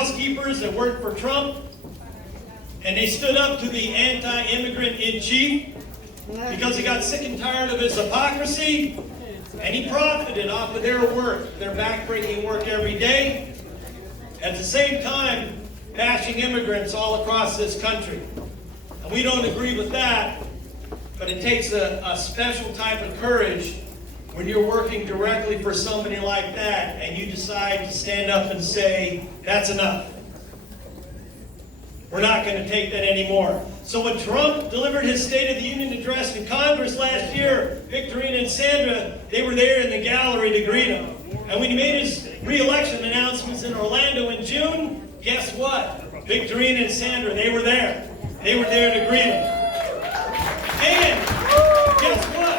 housekeepers that worked for Trump, and they stood up to the anti-immigrant in chief because he got sick and tired of his hypocrisy, and he profited off of their work, their backbreaking work every day, at the same time bashing immigrants all across this country. And we don't agree with that, but it takes a special type of courage when you're working directly for somebody like that and you decide to stand up and say, that's enough. We're not going to take that anymore. So when Trump delivered his State of the Union address in Congress last year, Victorina and Sandra, they were there in the gallery to greet him. And when he made his re-election announcements in Orlando in June, guess what? Victorina and Sandra, they were there. They were there to greet him. And guess what?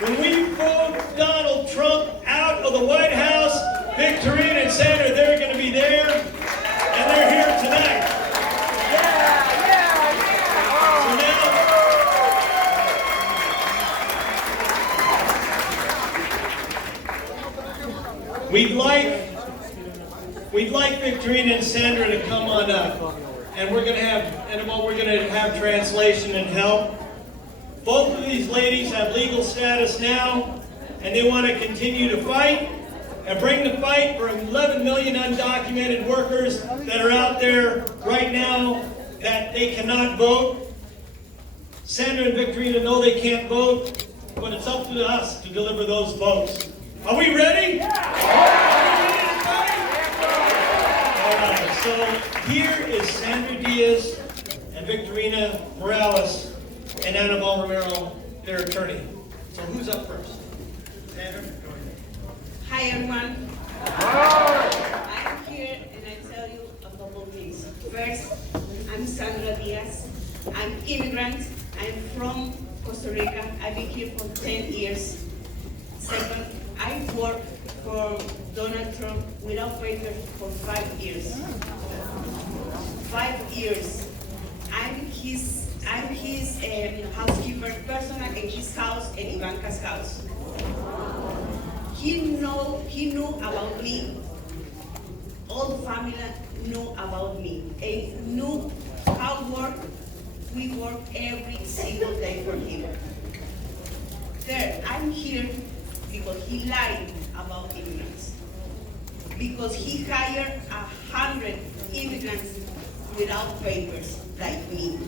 When we vote Donald Trump out of the White House, Victorina and Sandra, they're going to be there, and they're here tonight. So now, we'd like Victorina and Sandra to come on up, and we're going to have translation and help. Both of these ladies have legal status now, and they want to continue to fight and bring the fight for 11 million undocumented workers that are out there right now that they cannot vote. Sandra and Victorina know they can't vote, but it's up to us to deliver those votes. Are we ready? So here is Sandra Diaz and Victorina Morales and Annabelle Romero, their attorney. So who's up first? Sandra? Hi everyone. I'm here and I tell you a couple things. First, I'm Sandra Diaz. I'm immigrant. I'm from Costa Rica. I've been here for 10 years. Second, I worked for Donald Trump without papers for 5 years. 5 years. I'm his housekeeper, personal in his house and Ivanka's house. He knew about me. All the family knew about me. And knew how we work every single day for him. Third, I'm here because he lied about immigrants. Because he hired 100 immigrants without papers, like me,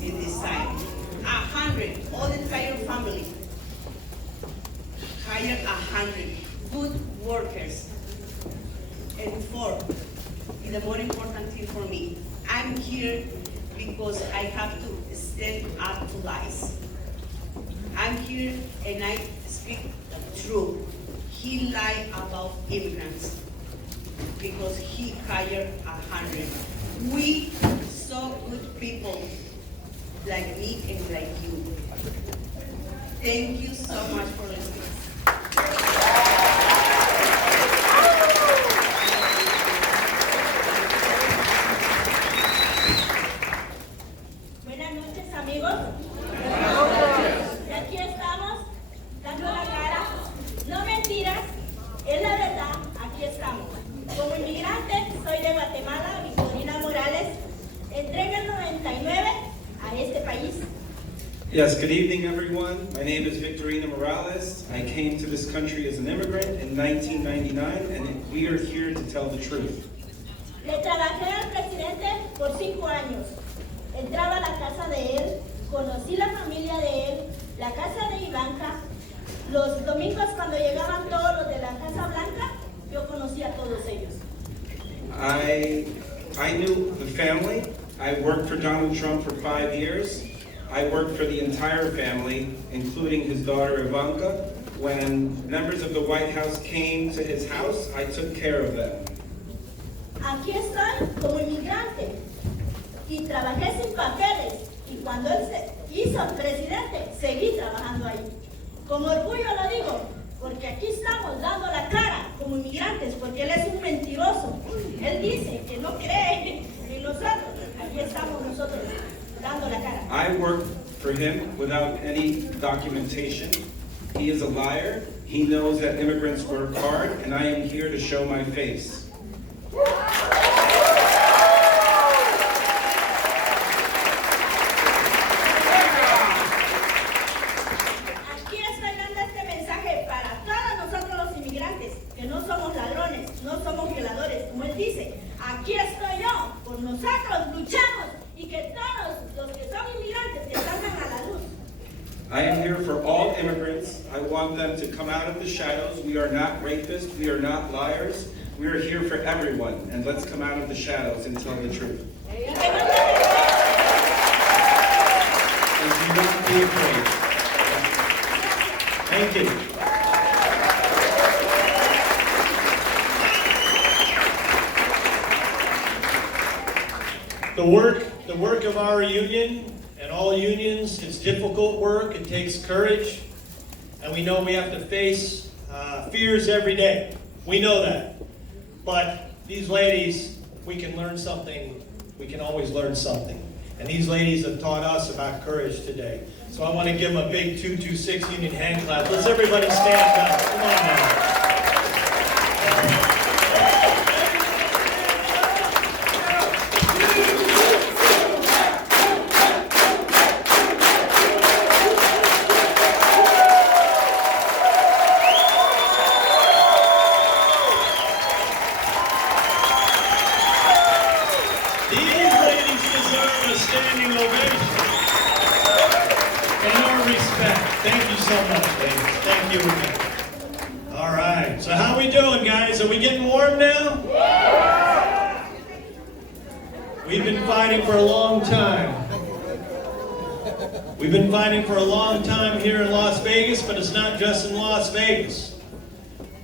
in this side. 100, all the entire family. Hired 100 good workers. And fourth, the more important thing for me, I'm here because I have to stand up to lies. I'm here and I speak the truth. He lied about immigrants because he hired 100. We saw good people like me and like you. Thank you so much for listening. Buenas noches, amigos. Y aquí estamos dando la cara. No mentiras, es la verdad, aquí estamos. Como inmigrante, soy de Guatemala, Victorina Morales. Entré en el 99 a este país. Yes, good evening, everyone. My name is Victorina Morales. I came to this country as an immigrant in 1999, and we are here to tell the truth. Le trabajé al presidente por 5 años. Entraba a la casa de él, conocí la familia de él, la casa de Ivanka. Los domingos cuando llegaban todos los de la Casa Blanca, yo conocía a todos ellos. I knew the family. I worked for Donald Trump for 5 years. I worked for the entire family, including his daughter Ivanka. When members of the White House came to his house, I took care of them. Aquí estoy como inmigrante y trabajé sin papeles y cuando él se hizo presidente, seguí trabajando ahí. Con orgullo lo digo, porque aquí estamos dando la cara como inmigrantes, porque él es un mentiroso. Él dice que no cree en nosotros. Aquí estamos nosotros dando la cara. I worked for him without any documentation. He is a liar. He knows that immigrants work hard, and I am here to show my face. dice, aquí estoy yo, por nosotros luchamos y que todos los que son inmigrantes que salgan a la luz. I am here for all immigrants. I want them to come out of the shadows. We are not rapists. We are not liars. We are here for everyone. And let's come out of the shadows and tell the truth. Y que no tenemos- And do not be afraid. Thank you. The work of our union and all unions is difficult work. It takes courage, and we know we have to face fears every day. We know that. But these ladies, we can learn something. We can always learn something. And these ladies have taught us about courage today. So I want to give them a big 226 union hand clap. Let's everybody stand up. Come on now. These ladies deserve a standing ovation and our respect. Thank you so much, ladies. Thank you again. All right. So how we doing, guys? Are we getting warm now? We've been fighting for a long time. We've been fighting for a long time here in Las Vegas, but it's not just in Las Vegas.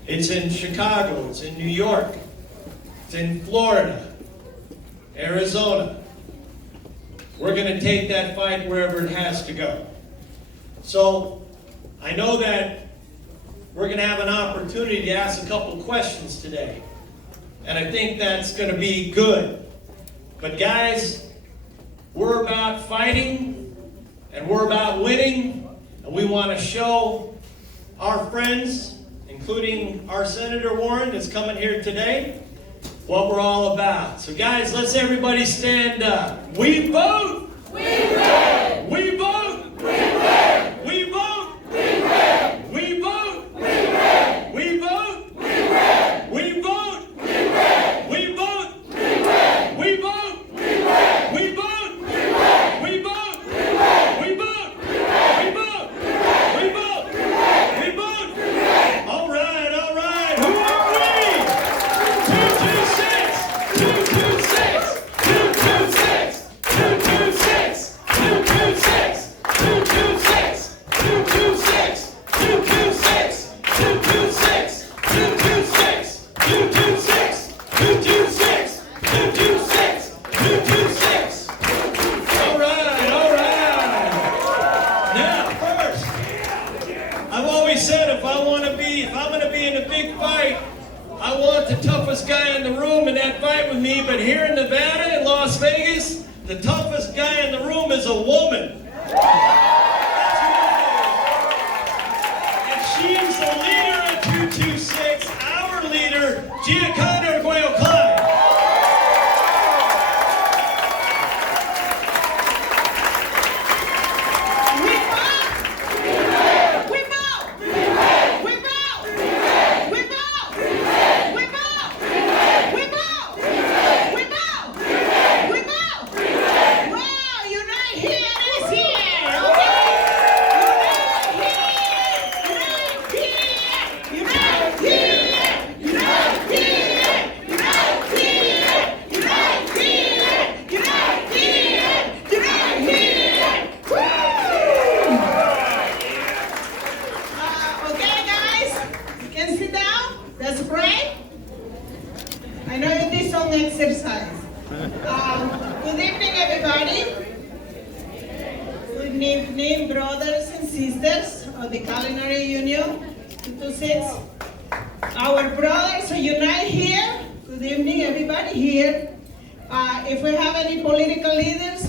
It's in Chicago. It's in New York. It's in Florida. Arizona. We're going to take that fight wherever it has to go. So I know that we're going to have an opportunity to ask a couple questions today. And I think that's going to be good. But guys, we're about fighting and we're about winning. And we want to show our friends, including our Senator Warren that's coming here today, what we're all about. So guys, let's everybody stand up. We vote! We win! We vote! We win! We vote! We win! We vote! We win! We vote! We win! We vote! We win! We vote! We win! We vote! We win! We vote! We win! We vote! We win! We vote! We win! We vote! We win! We vote! We win! We vote! We win! All right, all right. Who are we? 226! 226! 226! 226! 226! 226! 226! 226! 226! 226! 226! 226! 226! 226! All right, all right. Now, first, I've always said if I'm going to be in a big fight, I want the toughest guy in the room in that fight with me. But here in Nevada and Las Vegas, the toughest guy in the room is a woman. That's who it is. And she's the leader of 226, our leader, Giacomo Arguello Klein. Okay, guys, you can sit down. That's great. I know you did some exercise. Good evening, everybody. Good evening, brothers and sisters of the Culinary Union 226. Our brothers are united here. Good evening, everybody here. If we have any political leaders,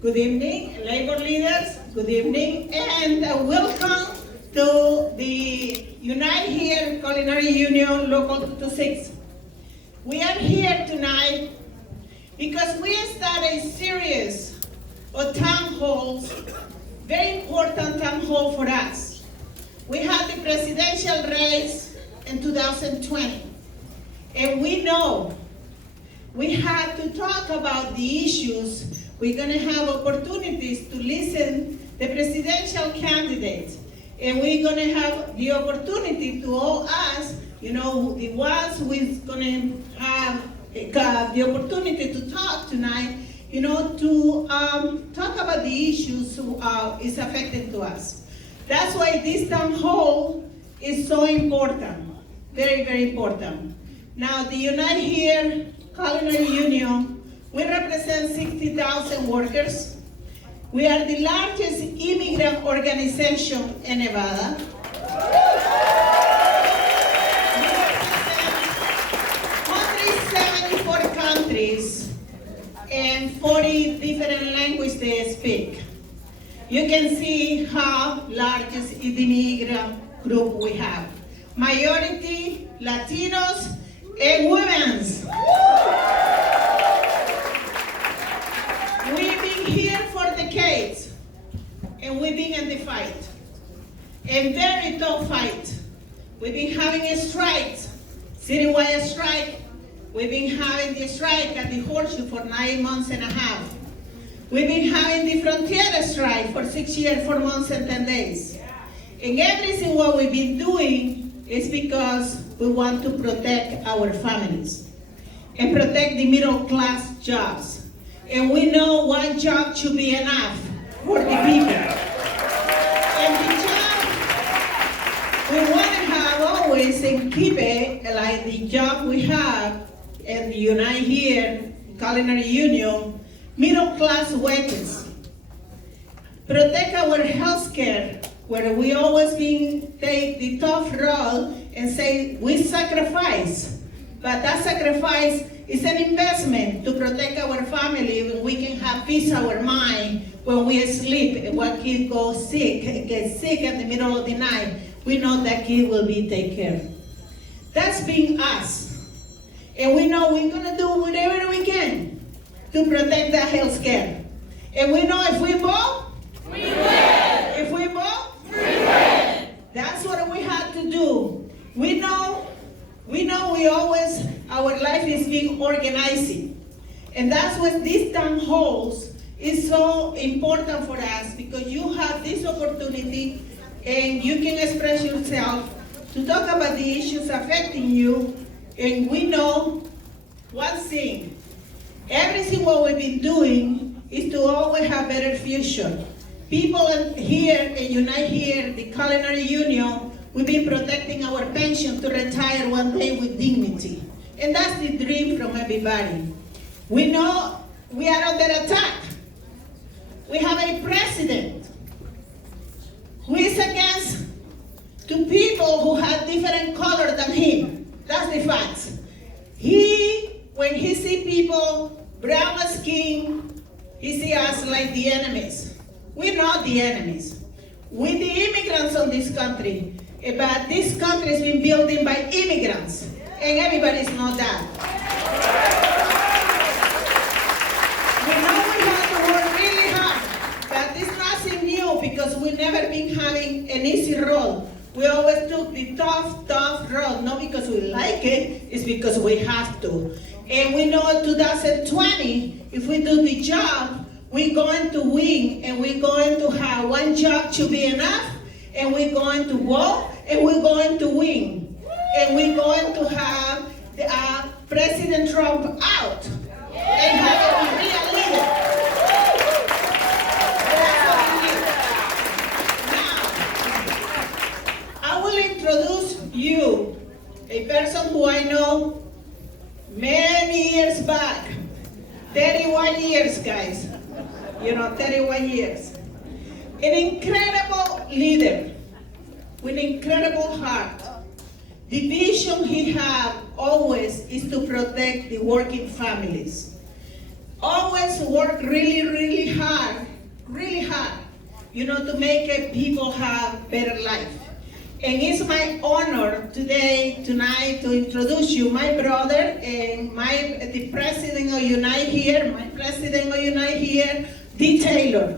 good evening. Labor leaders, good evening. And welcome to the Unite Here Culinary Union Local 226. We are here tonight because we started a series of town halls, very important town hall for us. We had the presidential race in 2020, and we know we had to talk about the issues. We're gonna have opportunities to listen the presidential candidates. And we're gonna have the opportunity to all us, the ones who's gonna have the opportunity to talk tonight, to talk about the issues is affecting to us. That's why this town hall is so important, very, very important. Now, the Unite Here Culinary Union, we represent 60,000 workers. We are the largest immigrant organization in Nevada. We represent 174 countries and 40 different languages they speak. You can see how large is the immigrant group we have. Majority Latinos and women's. We've been here for decades, and we've been in the fight, a very tough fight. We've been having a strike, citywide strike. We've been having the strike at the Horseshoe for 9 months and a half. We've been having the Frontier strike for 6 years, 4 months, and 10 days. And everything what we've been doing is because we want to protect our families and protect the middle class jobs. And we know one job should be enough for the people. And the job we want to have always and keep it like the job we have in the Unite Here Culinary Union, middle class wages. Protect our health care, where we always take the tough role and say we sacrifice, but that sacrifice is an investment to protect our family when we can have peace our mind when we sleep and one kid gets sick in the middle of the night. We know that kid will be taken care of. That's being us. And we know we're gonna do whatever we can to protect that health care. And we know if we vote, we win. If we vote, we win. That's what we have to do. We know our life is being organized. And that's what these town halls is so important for us, because you have this opportunity and you can express yourself to talk about the issues affecting you. And we know one thing, everything what we've been doing is to always have better future. People here in Unite Here, the Culinary Union, we've been protecting our pension to retire one day with dignity. And that's the dream from everybody. We know we are under attack. We have a president who is against two people who have different color than him. That's the fact. When he see people brown skin, he see us like the enemies. We're not the enemies. We're the immigrants on this country. But this country has been built by immigrants, and everybody's know that. We know we have to work really hard, but it's nothing new because we've never been having an easy road. We always took the tough road, not because we like it, it's because we have to. And we know in 2020, if we do the job, we're going to win, and we're going to have one job to be enough, and we're going to vote, and we're going to win. And we're going to have President Trump out and have a real leader. That's what we need. Now, I will introduce you, a person who I know many years back, 31 years, guys. 31 years. An incredible leader with incredible heart. The vision he had always is to protect the working families. Always work really, really hard, to make people have better life. And it's my honor tonight, to introduce you, my brother and the president of Unite Here, D. Taylor.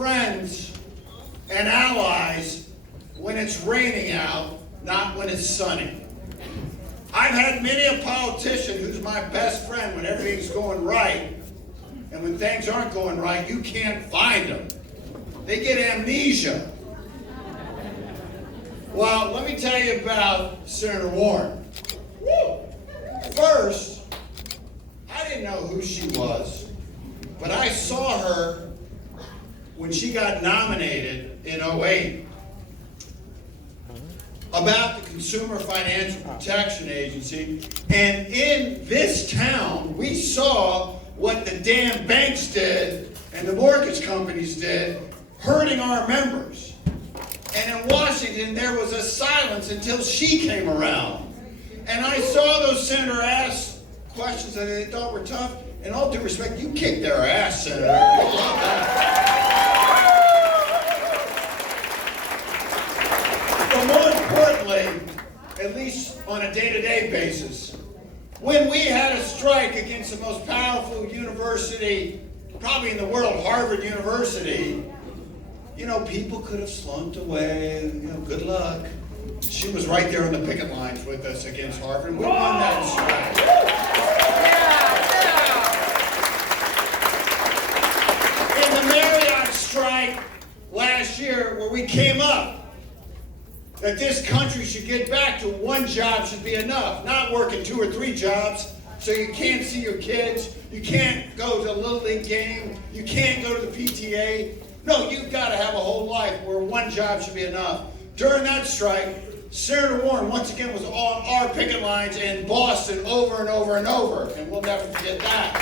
friends and allies when it's raining out, not when it's sunny. I've had many a politician who's my best friend when everything's going right, and when things aren't going right, you can't find them. They get amnesia. Well, let me tell you about Senator Warren. First, I didn't know who she was, but I saw her when she got nominated in 2008 about the Consumer Financial Protection Agency. And in this town, we saw what the damn banks did and the mortgage companies did, hurting our members. And in Washington, there was a silence until she came around. And I saw those senator ask questions that they thought were tough. In all due respect, you kicked their ass, Senator. I love that. But more importantly, at least on a day-to-day basis, when we had a strike against the most powerful university, probably in the world, Harvard University, you know, people could have slumped away, you know, good luck. She was right there on the picket lines with us against Harvard. We won that strike. In the Marriott strike last year, where we came up, that this country should get back to one job should be enough, not working 2 or 3 jobs so you can't see your kids, you can't go to a Little League game, you can't go to the PTA. No, you've got to have a whole life where one job should be enough. During that strike, Senator Warren once again was on our picket lines in Boston over and over and over, and we'll never forget that.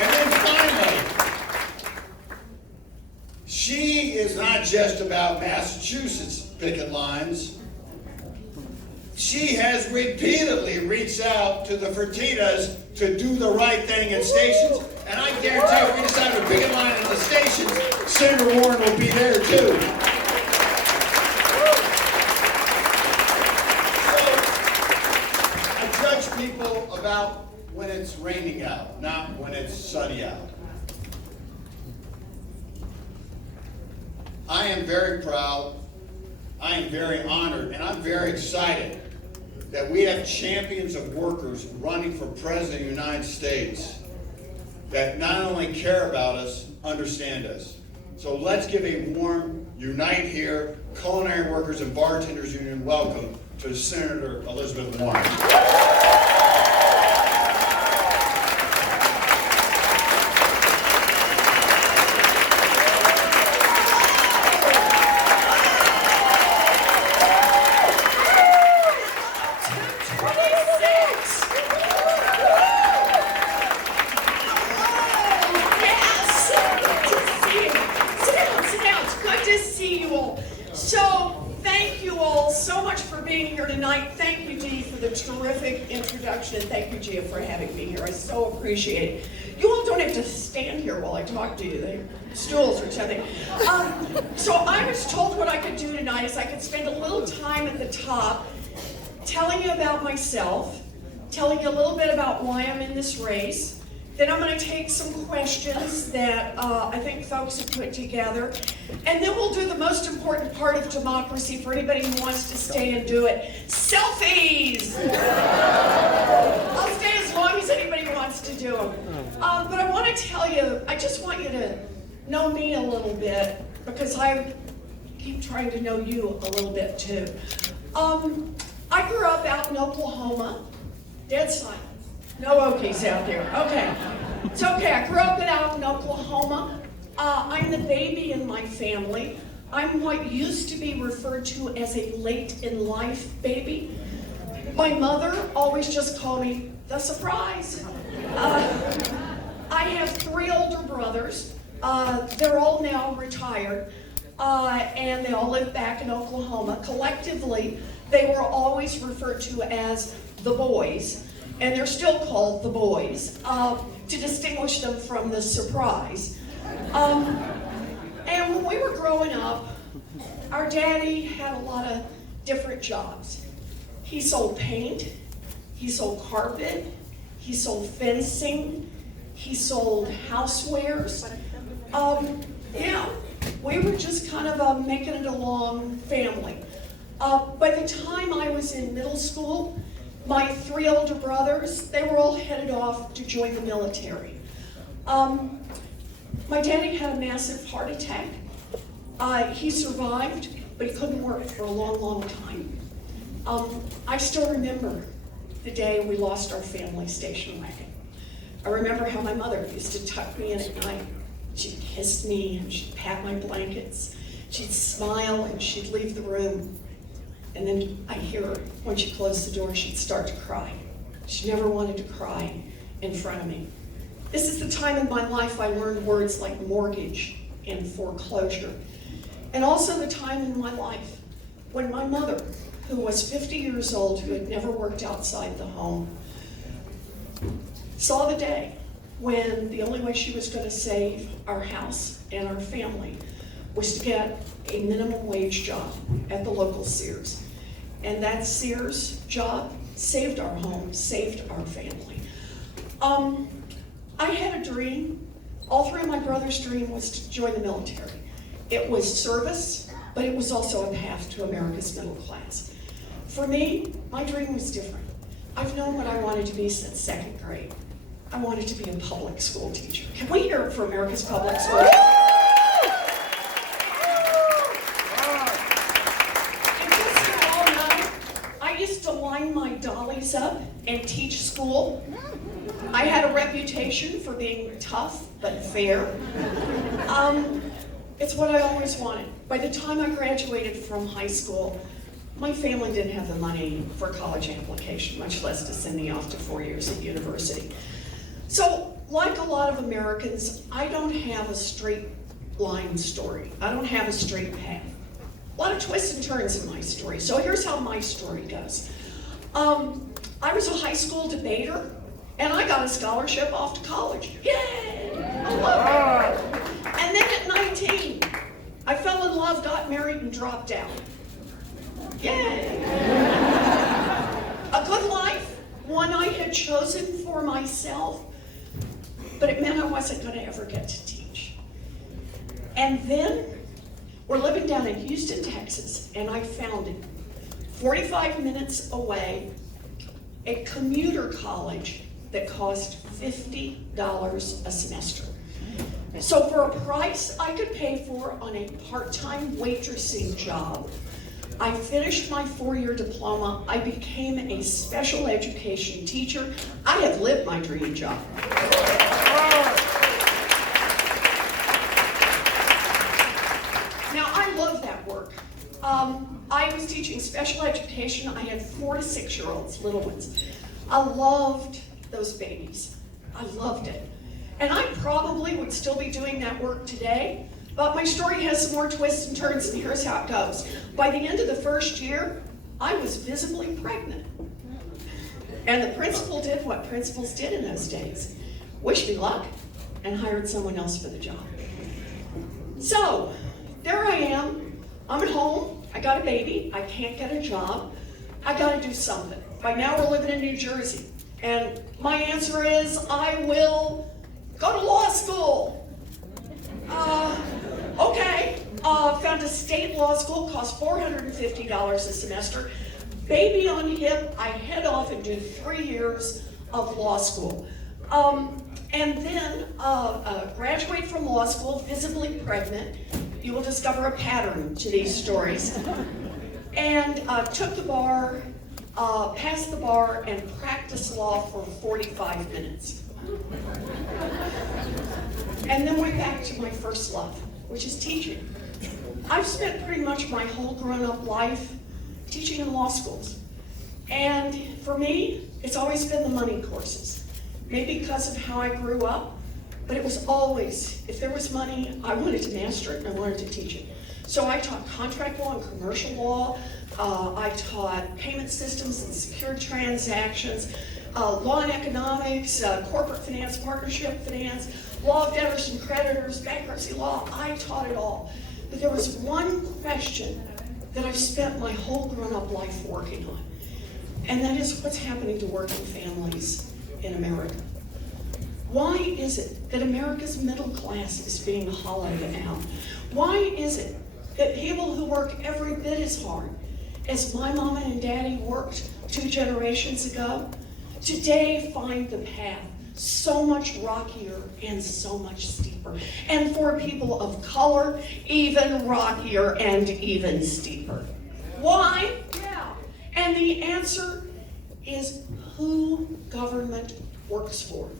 And then finally, she is not just about Massachusetts picket lines. She has repeatedly reached out to the Fertittas to do the right thing at stations. And I guarantee if we decide to picket line at the stations, Senator Warren will be there too. So, I judge people about when it's raining out, not when it's sunny out. I am very proud, I am very honored, and I'm very excited that we have champions of workers running for President of the United States that not only care about us, understand us. So let's give a warm Unite Here, Culinary Workers and Bartenders Union welcome to Senator Elizabeth Warren. And thank you, Gia, for having me here. I so appreciate it. You all don't have to stand here while I talk to you. They're stools or something. So I was told what I could do tonight is I could spend a little time at the top telling you about myself, telling you a little bit about why I'm in this race. Then I'm going to take some questions that I think folks have put together. And then we'll do the most important part of democracy for anybody who wants to stay and do it. Selfies! I'll stay as long as anybody wants to do them. But I want to tell you, I just want you to know me a little bit because I keep trying to know you a little bit too. I grew up out in Oklahoma. Dead silent. No Okies out there. Okay. It's okay. I grew up out in Oklahoma. I'm the baby in my family. I'm what used to be referred to as a late in life baby. My mother always just called me the surprise. I have 3 older brothers. They're all now retired. And they all live back in Oklahoma. Collectively, they were always referred to as the boys. And they're still called the boys, to distinguish them from the surprise. And when we were growing up, our daddy had a lot of different jobs. He sold paint, he sold carpet, he sold fencing, He sold housewares. Yeah, we were just kind of a making it along family. By the time I was in middle school, my 3 older brothers, they were all headed off to join the military. My daddy had a massive heart attack. He survived, but he couldn't work for a long, long time. I still remember the day we lost our family station wagon. I remember how my mother used to tuck me in at night. She'd kiss me and she'd pat my blankets. She'd smile and she'd leave the room. And then I'd hear her, when she closed the door, she'd start to cry. She never wanted to cry in front of me. This is the time in my life I learned words like mortgage and foreclosure. And also the time in my life when my mother, who was 50 years old, who had never worked outside the home, saw the day when the only way she was going to save our house and our family was to get a minimum wage job at the local Sears. And that Sears job saved our home, saved our family. I had a dream. All 3 of my brothers' dream was to join the military. It was service, but it was also a path to America's middle class. For me, my dream was different. I've known what I wanted to be since 2nd grade. I wanted to be a public school teacher. Can we hear it for America's public schools? And just so you all know, I used to line my dollies up and teach school. I had a reputation for being tough but fair. It's what I always wanted. By the time I graduated from high school, my family didn't have the money for college application, much less to send me off to 4 years at university. So, like a lot of Americans, I don't have a straight line story. I don't have a straight path. A lot of twists and turns in my story. So here's how my story goes. I was a high school debater, and I got a scholarship off to college. Yay! I love it. And then at 19, I fell in love, got married, and dropped out. Yay! A good life, one I had chosen for myself, but it meant I wasn't going to ever get to teach. And then we're living down in Houston, Texas, and I founded, 45 minutes away, a commuter college that cost $50 a semester. So for a price I could pay for on a part-time waitressing job, I finished my 4-year diploma. I became a special education teacher. I have lived my dream job. Now, I love that work. I was teaching special education. I had 4 to 6-year-olds, little ones. I loved those babies. I loved it. And I probably would still be doing that work today, but my story has some more twists and turns, and here's how it goes. By the end of the 1st year, I was visibly pregnant. And the principal did what principals did in those days. Wished me luck and hired someone else for the job. So, there I am. I'm at home. I got a baby. I can't get a job. I gotta do something. By now we're living in New Jersey. And my answer is I will go to law school. Okay, found a state law school, cost $450 a semester. Baby on hip, I head off and do 3 years of law school. And then graduate from law school, visibly pregnant. You will discover a pattern to these stories. And took the bar, passed the bar, and practiced law for 45 minutes. And then went back to my first love, which is teaching. I've spent pretty much my whole grown-up life teaching in law schools. And for me, it's always been the money courses. Maybe because of how I grew up, but it was always, if there was money, I wanted to master it and I wanted to teach it. So I taught contract law and commercial law. I taught payment systems and secured transactions, law and economics, corporate finance, partnership finance, law of debtors and creditors, bankruptcy law. I taught it all. But there was one question that I've spent my whole grown-up life working on, and that is what's happening to working families in America. Why is it that America's middle class is being hollowed out? Why is it that people who work every bit as hard as my mama and daddy worked 2 generations ago, today find the path so much rockier and so much steeper? And for people of color, even rockier and even steeper. Why? Yeah. And the answer is who government works for.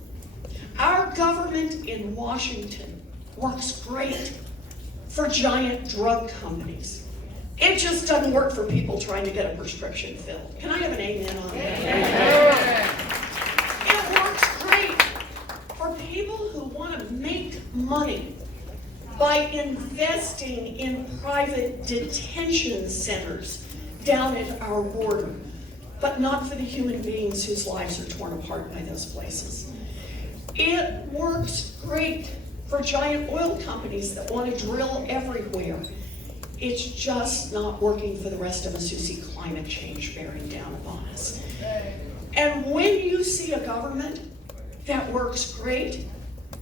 Our government in Washington works great for giant drug companies. It just doesn't work for people trying to get a prescription filled. Can I have an amen on that? It works great for people who want to make money by investing in private detention centers down at our border, but not for the human beings whose lives are torn apart by those places. It works great for giant oil companies that want to drill everywhere. It's just not working for the rest of us who see climate change bearing down upon us. And when you see a government that works great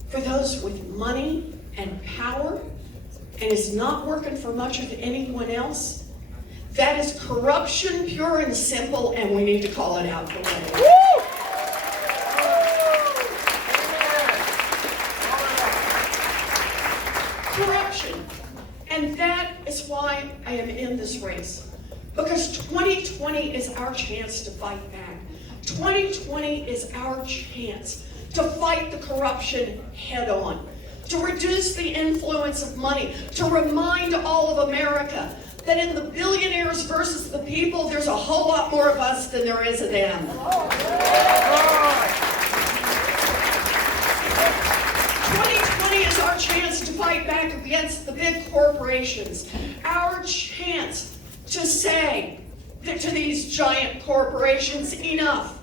for those with money and power and is not working for much of anyone else, that is corruption, pure and simple, and we need to call it out for what it is. Corruption. And that is why I am in this race. Because 2020 is our chance to fight back. 2020 is our chance to fight the corruption head on, to reduce the influence of money, to remind all of America that in the billionaires versus the people, there's a whole lot more of us than there is of them. 2020 is our chance to fight back against the big corporations. Our chance to say that to these giant corporations, enough.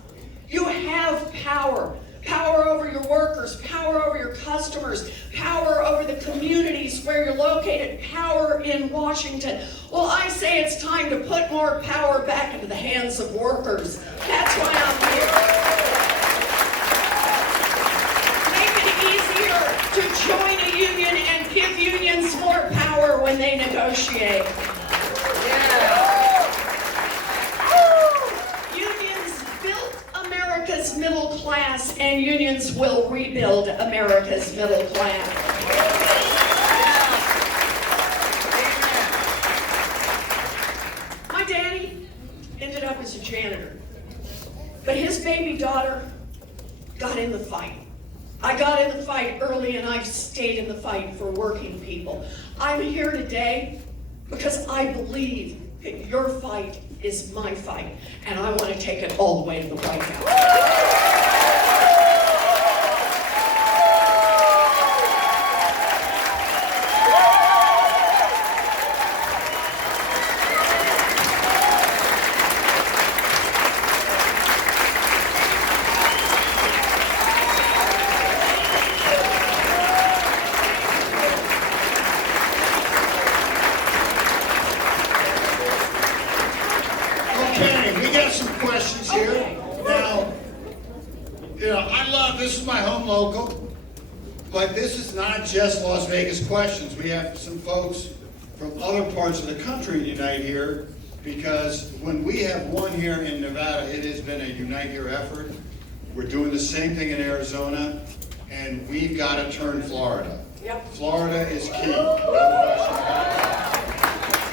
You have power. Power over your workers, power over your customers, power over the communities where you're located, power in Washington. Well, I say it's time to put more power back into the hands of workers. That's why I'm here. Make it easier to join a union and give unions more power when they negotiate. America's middle class, and unions will rebuild America's middle class. My daddy ended up as a janitor, but his baby daughter got in the fight. I got in the fight early, and I've stayed in the fight for working people. I'm here today because I believe that your fight is my fight, and I want to take it all the way to the White House. This is my home local, but this is not just Las Vegas questions. We have some folks from other parts of the country unite here, because when we have won here in Nevada, it has been a unite here effort. We're doing the same thing in Arizona, and we've got to turn Florida. Yep. Florida is key. No question about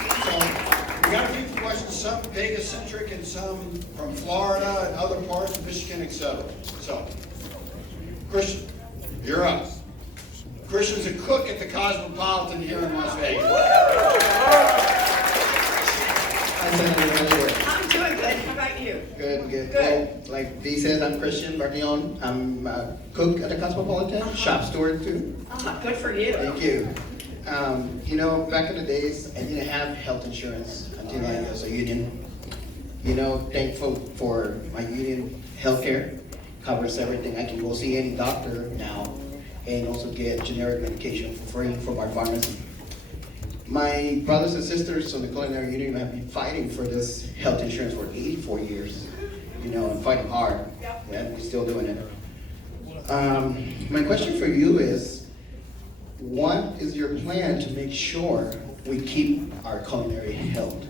it. So we got a few questions, some Vegas-centric and some from Florida and other parts of Michigan, etc. So, Christian, you're up. Christian's a cook at the Cosmopolitan here in Las Vegas. I'm doing good. How about you? Good, good. Well, like Dee says, I'm Christian Bartillon. I'm a cook at the Cosmopolitan, shop steward too. Good for you. Thank you. You know, back in the days, I didn't have health insurance until I was a union. You know, thankful for my union healthcare. Covers everything. I can go see any doctor now and also get generic medication for free from our pharmacy. My brothers and sisters on the Culinary Union have been fighting for this health insurance for 84 years, you know, and fighting hard. Yeah, we're still doing it. My question for you is, what is your plan to make sure we keep our culinary health?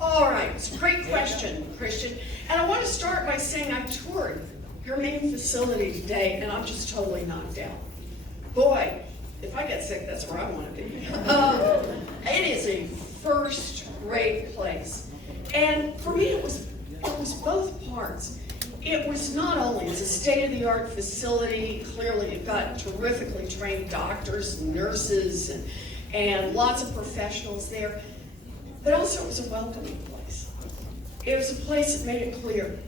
All right, it's a great question, Christian. And I want to start by saying I toured your main facility today, and I'm just totally knocked out. Boy, if I get sick, that's where I want to be. It is a first-rate place. And for me, it was both parts. It was not only, it's a state-of-the-art facility, clearly you've got terrifically trained doctors and nurses and lots of professionals there, but also it was a welcoming place. It was a place that made it clear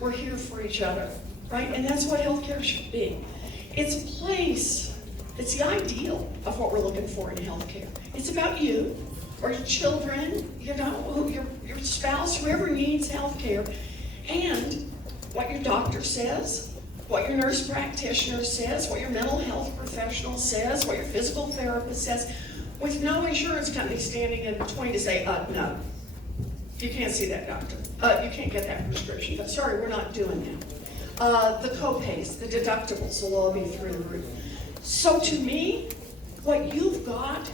we're here for each other, right? And that's what healthcare should be. It's a place, it's the ideal of what we're looking for in healthcare. It's about you or your children, you know, your spouse, whoever needs healthcare, and what your doctor says, what your nurse practitioner says, what your mental health professional says, what your physical therapist says, with no insurance company standing in between to say, no, you can't see that doctor. You can't get that prescription. But sorry, we're not doing that. The co-pays, the deductibles will all be through the roof. So to me, what you've got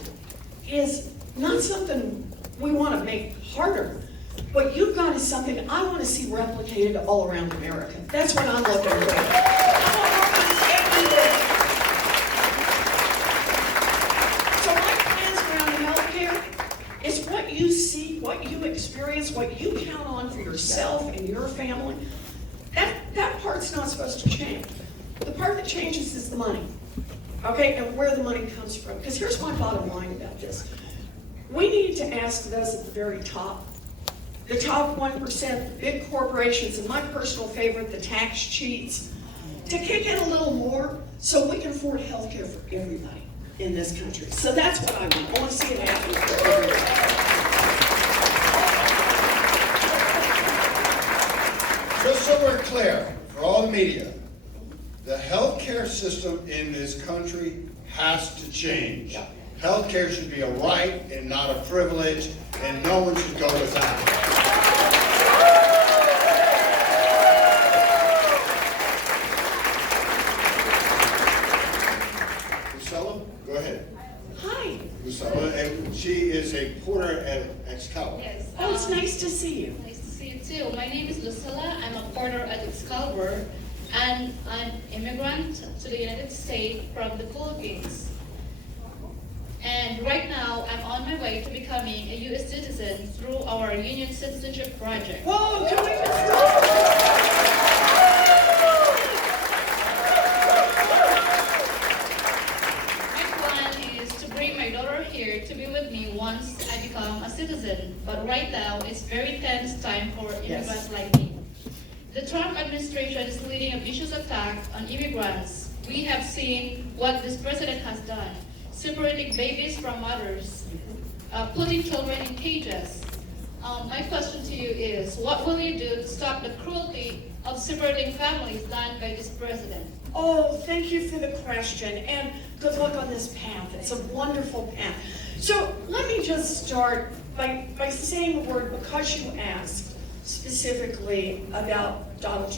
is not something we want to make harder. What you've got is something I want to see replicated all around America. That's what I'm looking for. I want orphans everywhere. So my plans around healthcare is what you see, what you experience, what you count on for yourself and your family. That part's not supposed to change. The part that changes is the money, okay, and where the money comes from. Because here's my bottom line about this. We need to ask those at the very top, the top 1%, the big corporations, and my personal favorite, the tax cheats, to kick in a little more so we can afford health care for everybody in this country. So that's what I want. I want to see it happen for everybody. Just so we're clear, for all the media, the healthcare system in this country has to change. Healthcare should be a right and not a privilege, and no one should go without it. Lucella, go ahead. Hi. Lucella, and she is a porter at Excalibur. Yes. Oh, it's nice to see you. Nice to see you too. My name is Lucilla. I'm a porter at Excalibur, and I'm an immigrant to the United States from the Philippines. And right now, I'm on my way to becoming a U.S. citizen through our Union Citizenship Project. Whoa, can we just stop? My plan is to bring my daughter here to be with me once I become a citizen. But right now, it's very tense time for immigrants like me. The Trump administration is leading a vicious attack on immigrants. We have seen what this president has done. Separating babies from mothers, putting children in cages. My question to you is, what will you do to stop the cruelty of separating families done by this president? Oh, thank you for the question, and good luck on this path. It's a wonderful path. So let me just start by saying a word, because you asked specifically about Donald Trump.